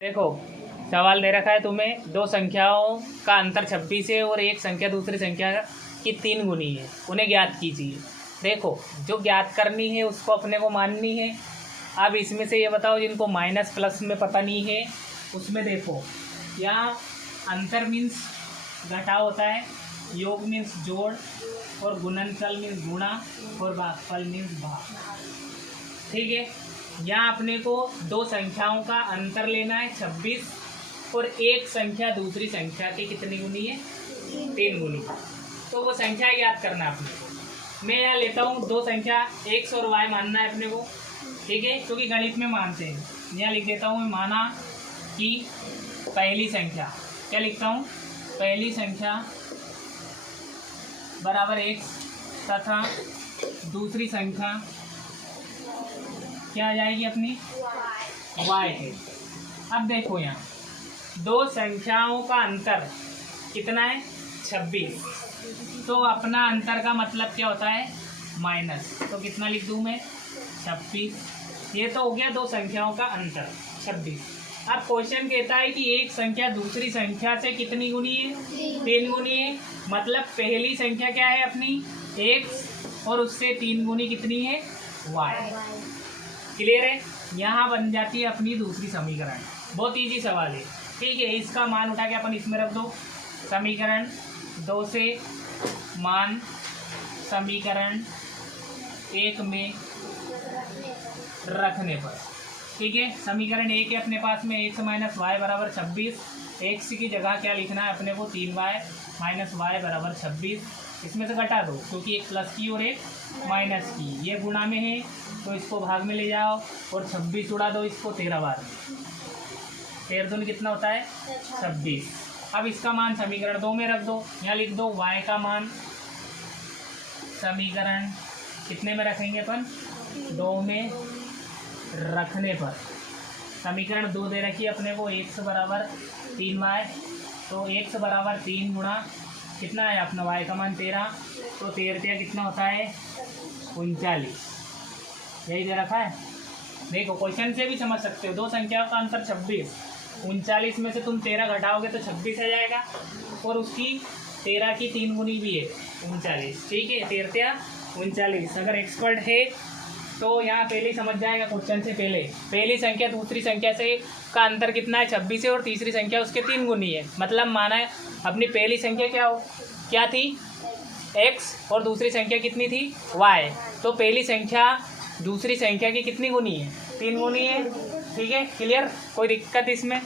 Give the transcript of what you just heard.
देखो सवाल दे रखा है तुम्हें, दो संख्याओं का अंतर 26 है और एक संख्या दूसरी संख्या की 3 गुनी है, उन्हें ज्ञात कीजिए। देखो जो ज्ञात करनी है उसको अपने को माननी है। अब इसमें से ये बताओ जिनको माइनस प्लस में पता नहीं है उसमें देखो, यहाँ अंतर मीन्स घटाव होता है, योग मीन्स जोड़, और गुणनफल मीन्स गुणा, और भागफल मीन्स भाग। ठीक है, यहाँ अपने को दो संख्याओं का अंतर लेना है 26, और एक संख्या दूसरी संख्या की कितनी गुनी है, 3 गुनी। तो वो संख्या याद करना है अपने को। मैं यहाँ लेता हूँ दो संख्या x और y मानना है अपने को, ठीक है, क्योंकि गणित में मानते हैं। यहाँ लिख देता हूँ मैं, माना कि पहली संख्या, क्या लिखता हूँ, पहली संख्या बराबर x तथा दूसरी संख्या क्या आ जाएगी अपनी, y है। अब देखो यहाँ दो संख्याओं का अंतर कितना है, 26, तो अपना अंतर का मतलब क्या होता है, माइनस। तो कितना लिख दूँ मैं, 26। ये तो हो गया दो संख्याओं का अंतर 26। अब क्वेश्चन कहता है कि एक संख्या दूसरी संख्या से कितनी गुनी है, 3 गुनी है। मतलब पहली संख्या क्या है अपनी, x, और उससे 3 गुनी कितनी है, y। क्लियर है, यहाँ बन जाती है अपनी दूसरी समीकरण। बहुत इजी सवाल है, ठीक है। इसका मान उठा के अपन इसमें रख दो, समीकरण 2 से मान समीकरण 1 में रखने पर, ठीक है। समीकरण 1 है अपने पास में, x माइनस वाई बराबर 26। x की जगह क्या लिखना है अपने को, 3y माइनस वाई बराबर 26। इसमें से घटा दो क्योंकि एक प्लस की और एक माइनस की, ये गुणा में है तो इसको भाग में ले जाओ, और 26 उड़ा दो इसको 13 बार। 13 दूनी कितना होता है, 26। अब इसका मान समीकरण 2 में रख दो, यहाँ लिख दो y का मान समीकरण कितने में रखेंगे अपन, 2 में रखने पर। समीकरण 2 दे रखी है अपने को, x बराबर 3y, तो x बराबर 3 गुणा कितना है अपना y का मान 13, तो 13 कितना होता है, 39। यही दे रखा है। देखो क्वेश्चन से भी समझ सकते हो, दो संख्याओं का अंतर 26, 39 में से तुम 13 घटाओगे तो 26 आ जाएगा, और उसकी 13 की 3 गुनी भी है 39, ठीक है। 13 39। अगर एक्सपर्ट है तो यहाँ पहले ही समझ जाएगा क्वेश्चन से पहले, पहली संख्या दूसरी संख्या से का अंतर कितना है, 26 है, और तीसरी संख्या उसके 3 गुनी है। मतलब माना है अपनी पहली संख्या क्या थी, x, और दूसरी संख्या कितनी थी, y। तो पहली संख्या दूसरी संख्या की कितनी गुनी है, 3 गुनी है, ठीक है। क्लियर, कोई दिक्कत इसमें।